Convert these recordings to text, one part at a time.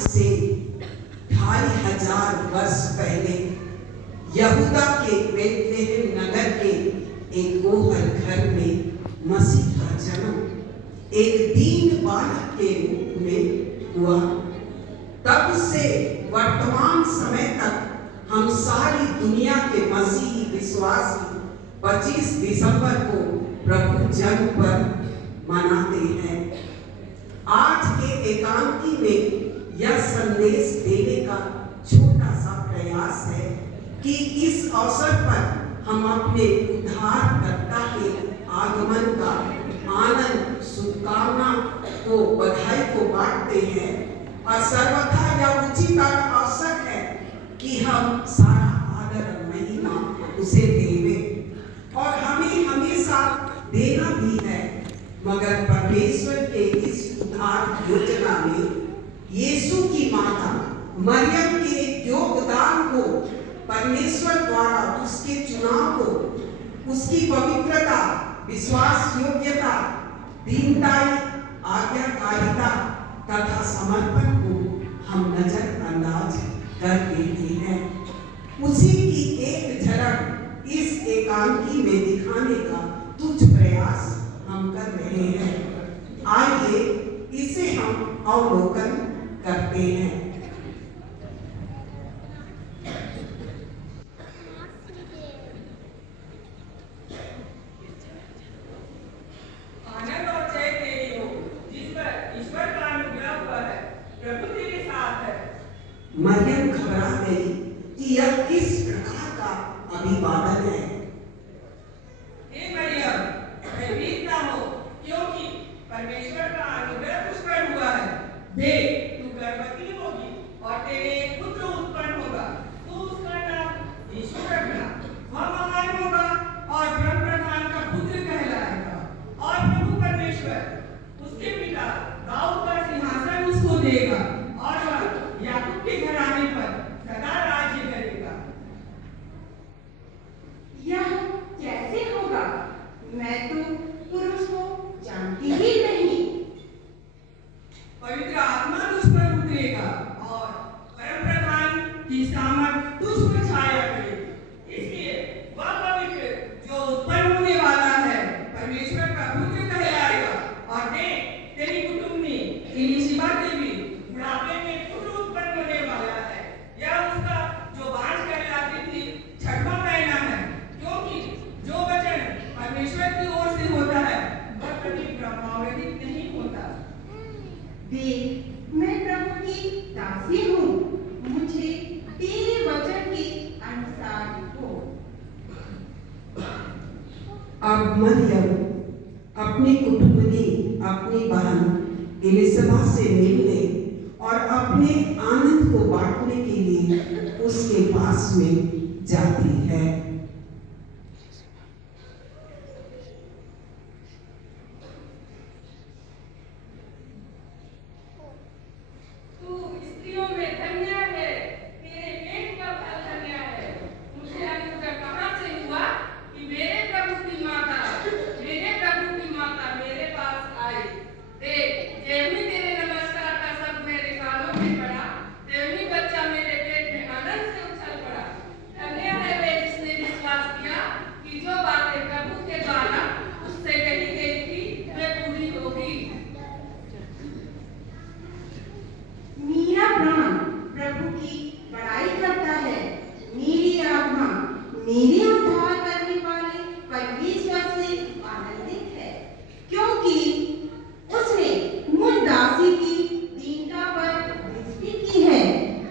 से 2500 वर्ष पहले यहूदा के बेथलेहम नगर के एक गोहर घर में मसीह का जन्म एक दीन बालक के रूप में हुआ। तब से वर्तमान समय तक हम सारी दुनिया के मसीही विश्वासी 25 दिसंबर को प्रभु जन्म पर मनाते हैं। आज के एकांकी में यह संदेश देने का छोटा सा प्रयास है कि इस अवसर पर हम अपने उद्धारकर्ता के आगमन का आनंद शुभकामना को बधाई को बांटते हैं और सर्वथा यह उचित और आवश्यक है कि हम सारा आदर और महिमा उसे देवें और हमें हमेशा देना भी है। मगर परमेश्वर के इस उद्धार योजना में यीशु की माता मरियम के योगदान को, परमेश्वर द्वारा उसके चुनाव को, उसकी पवित्रता, विश्वास योग्यता, दीनताई, आज्ञाकारिता तथा समर्पण को हम नजरअंदाज कर देते हैं। उसी की एक झलक इस एकांकी में दिखाने का तुच्छ प्रयास हम कर रहे हैं। आइए इसे हम अवलोकन करते हैं। मरियम घबरा गई कि यह किस प्रकार का अभिवादन है। हे मरियम, भयभीत ना हो, क्योंकि परमेश्वर का अनुग्रह तुझ पर हुआ है। देख, तू गर्भवती होगी और तेरे एक पुत्र उत्पन्न होगा। तू उसका नाम यीशु रखना। वह महान होगा और ब्रह्म प्रधान का पुत्र कहलाएगा। और प्रभु परमेश्वर उसके पिता दाऊद का सिंहासन उसको देगा और वह याकूब के घराने पर सदा राज्य करेगा। यह कैसे होगा? मैं तो पुरुष को जानती ही नहीं। पवित्र आत्मा तुझ पर उतरेगा और परम प्रधान की सामर्थ तुझ पर छाया करेगी। इसलिए वह पवित्र जो उत्पन्न होने वाला है परमेश्वर का पुत्र कहलाएगा। और देख, तेरी कुटुंबी इलिशिबा के भी बुढ़ापे में पुत्र उत्पन्न होने वाला है। यह उसका जो बांझ कहलाती थी छठवां महीना है, क्योंकि जो वचन परमेश्वर की ओर से होता है वह कभी ब्रह्मावृत नहीं होता। देख, मैं प्रभु की दासी हूँ, मुझे तेरे वचन के अनुसार हो। अब मरियम अपनी कुटुंबनी, अपनी बहन एलिसबा से मिलने और अपने आनंद को बांटने के लिए उसके पास में जाती है। तू स्त्रियों में धन्य है, तेरे पेट का फल धन्य है। मुझे अनुग्रह कहाँ से हुआ कि मेरे प्रभु की माता मेरे पास आई। देख, जेवनी तेरे नमस्कार का शब्द मेरे कानों में पड़ा, तेवनी बच्चा मेरे पेट में आनंद से उछल पड़ा। धन्य है वे जिसने विश्वास किया कि जो बातें प्रभु के द्वारा उससे कही गई थी वे पूरी होगी। मेरा प्राण प्रभु की बड़ाई करता है। मेरी आत्मा मेरे उद्धार करने वाले परमेश्वर से आनंदित है, क्योंकि उसने मुझ दासी की दीनता पर दृष्टि की है।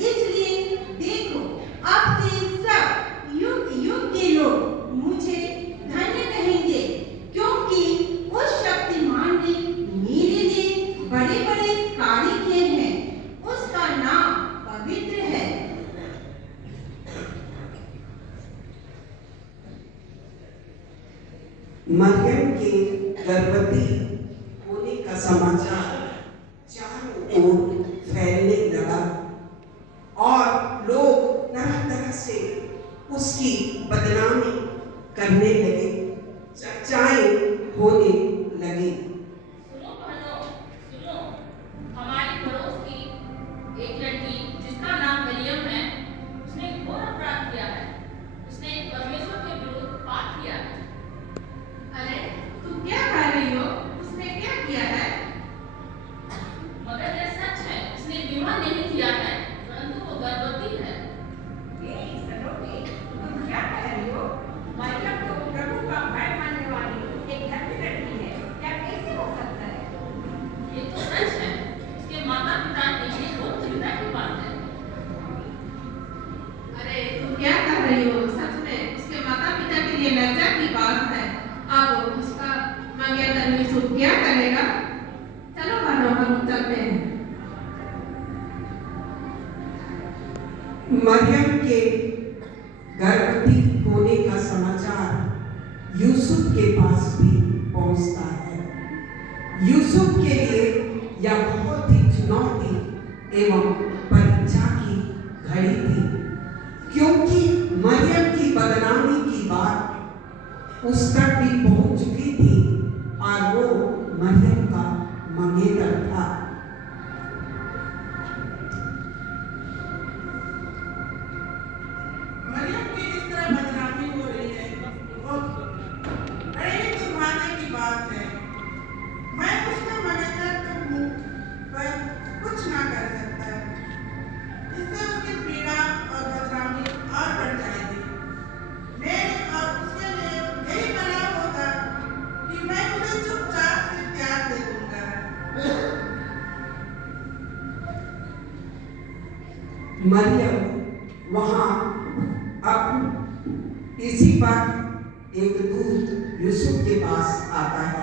इसलिए देखो, अब से सब युग युग के लोग मुझे धन्य कहेंगे, क्योंकि उस शक्तिमान ने मेरे लिए बड़े बड़े कार्य किए हैं। उसका नाम पवित्र है। मरियम के गर्भवती होने का समाचार चारों ओर फैलने लगा और लोग तरह तरह से उसकी बदनामी करने लगे, चर्चाएं होने लगी। सुनो बहनों, सुनो, हमारी पड़ोस की एक मरियम के गर्भवती होने का समाचार यूसुफ के पास भी पहुंचता है। यूसुफ के लिए यह बहुत ही चुनौती एवं परीक्षा की घड़ी थी, क्योंकि मरियम की बदनामी की बात उस तक भी पहुंच चुकी थी और वो मरियम का मंगेतर था। मरियम की इस तरह बदनामी हो रही है, वो बड़े ही दुर्भाग्य की बात है। मैं उसका मंगेतर तो हूँ, पर कुछ ना कर सकता। इससे उसकी पीड़ा और बदनामी और बढ़ जाएगी। मेरे और उसके लिए यही भला होगा कि मैं उसे चुपचाप से त्याग दे दूंगा। मरियम वहां अब इसी वक्त एक दूत यूसुफ के पास आता है।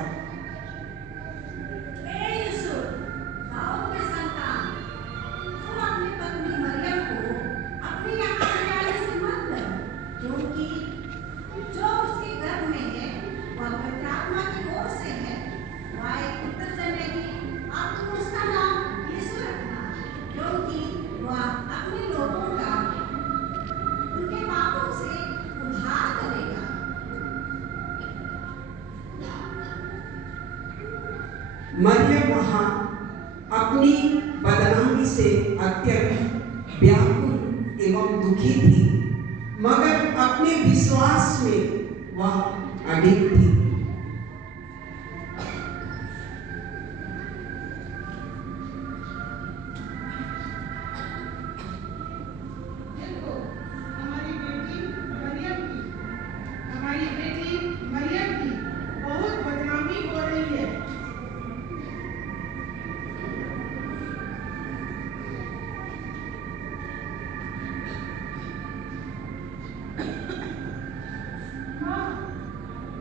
मरियम वहां अपनी बदनामी से अत्यंत व्याकुल एवं दुखी थी, मगर अपने विश्वास में वह अडिग थी। देखो, हमारी बेटी मरियम की बहुत बदनामी हो रही है।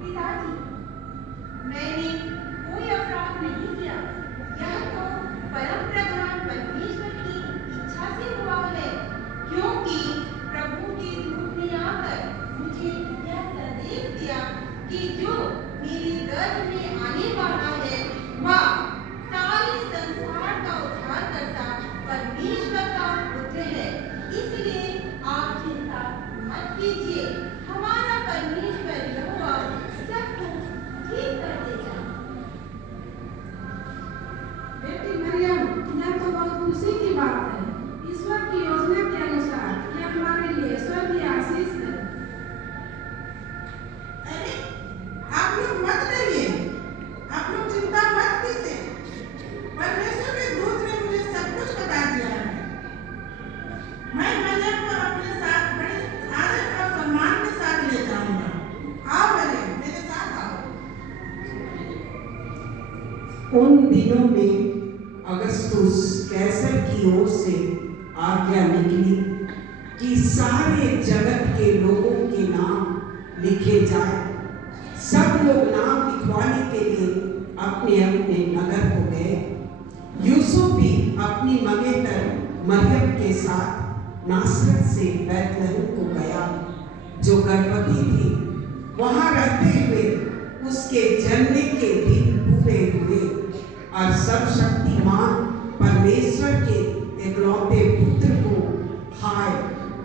पिताजी, मैंने कोई अपराध नहीं किया। यह तो परम प्रधान परमेश्वर की इच्छा से हुआ है, क्योंकि प्रभु के दूत ने आकर मुझे यह संदेश दिया कि जो मेरे गर्भ में आने वाला है वह सारे संसार का उद्धारकर्ता परमेश्वर का पुत्र है। इसलिए आप चिंता मत कीजिए, हमारा परमेश्वर यहोवा सब कुछ ठीक कर देगा। बेटी मरियम, यह तो बहुत खुशी की बात है। ईश्वर की योजना के अनुसार यह हमारे लिए स्वर्गीय आशीष है। अरे, आप लोग मत डरिए, आप लोग चिंता मत कीजिए। परमेश्वर के दूत ने मुझे सब कुछ बता दिया है। मैं मरियम को अपने साथ बड़े आदर और सम्मान के साथ ले जाऊंगा। आओ मरियम, मेरे साथ आओ। उन दिनों में अगस्तुस कैसर की ओर से आज्ञा निकली कि सारे जगत के लोगों के नाम लिखे जाए। सब लोग नाम लिखवाने के लिए अपने अपने नगर को गए। यूसुफ भी अपनी मंगेतर मरियम के साथ नासरत से बैतलहम को गया, जो गर्भवती थी। वहां रहते हुए उसके जन्मने के दिन पूरे हुए और सर्वशक्तिमान परमेश्वर के इकलौते पुत्र को हाय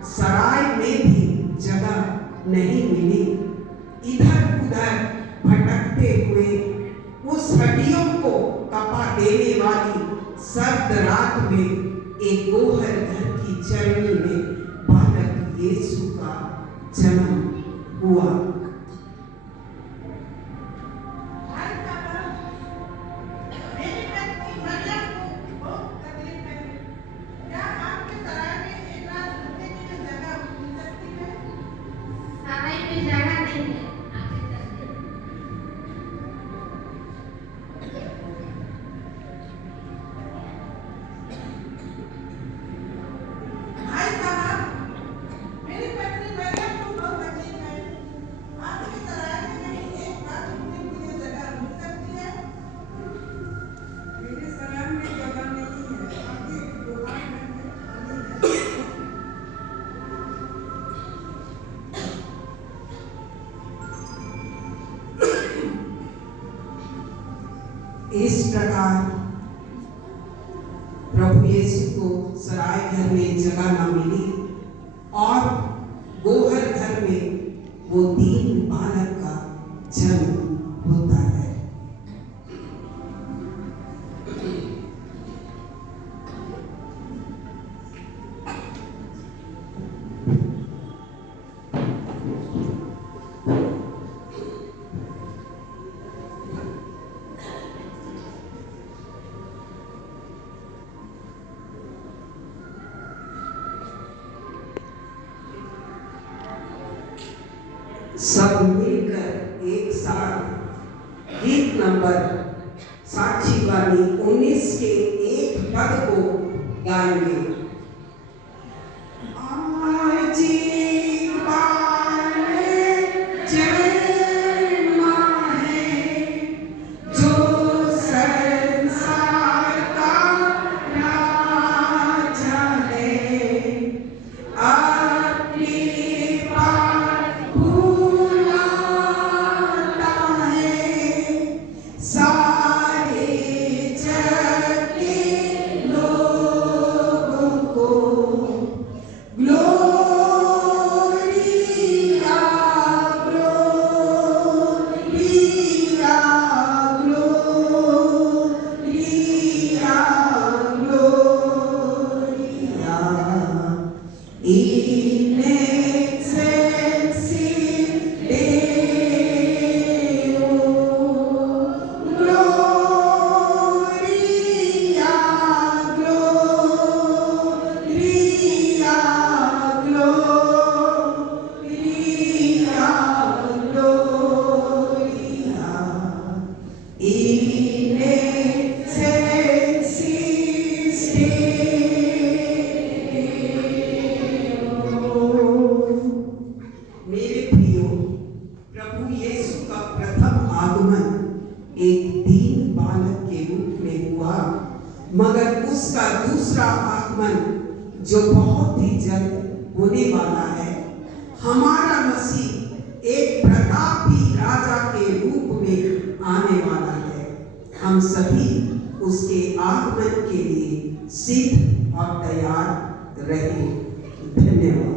सराय में भी जगह नहीं मिली। इधर उधर भटकते हुए उस हड्डियों को कपा देने वाली सर्द रात में एक गोहर घर की चरनी में बालक यीशु का जन्म हुआ। भाई साहब, मेरी पत्नी मरियम को बहुत तकलीफ है। क्या आपके सराय में एक रात रुकने के लिए जगह मिल सकती है? सराय में जगह नहीं है, आगे चलते हैं। भाई साहब, मेरी पत्नी मरियम को बहुत तकलीफ है। यीशु को सराय घर में जगह न मिली और गोहर घर में वो दीन बालक का जन्म होता है। सब मिलकर एक साथ गीत नंबर साक्षी वाणी 19 के एक पद को गाएंगे। आज एक बार जन्मा है जो संसार का राजा है, अपनी सारे जग के लोगों को Gloria Gloria Gloria Gloria in excellence Deo Gloria Gloria Gloria Gloria in excelsis Deo। मेरे प्रियो, प्रभु यीशु का प्रथम आगमन एक दीन बालक के रूप में हुआ, मगर उसका दूसरा आगमन जो बहुत ही जल्द होने वाला है, हमारा मसीह एक प्रतापी राजा के रूप में आने वाला है। हम सभी उसके आगमन के लिए सिद्ध और तैयार रहें। धन्यवाद।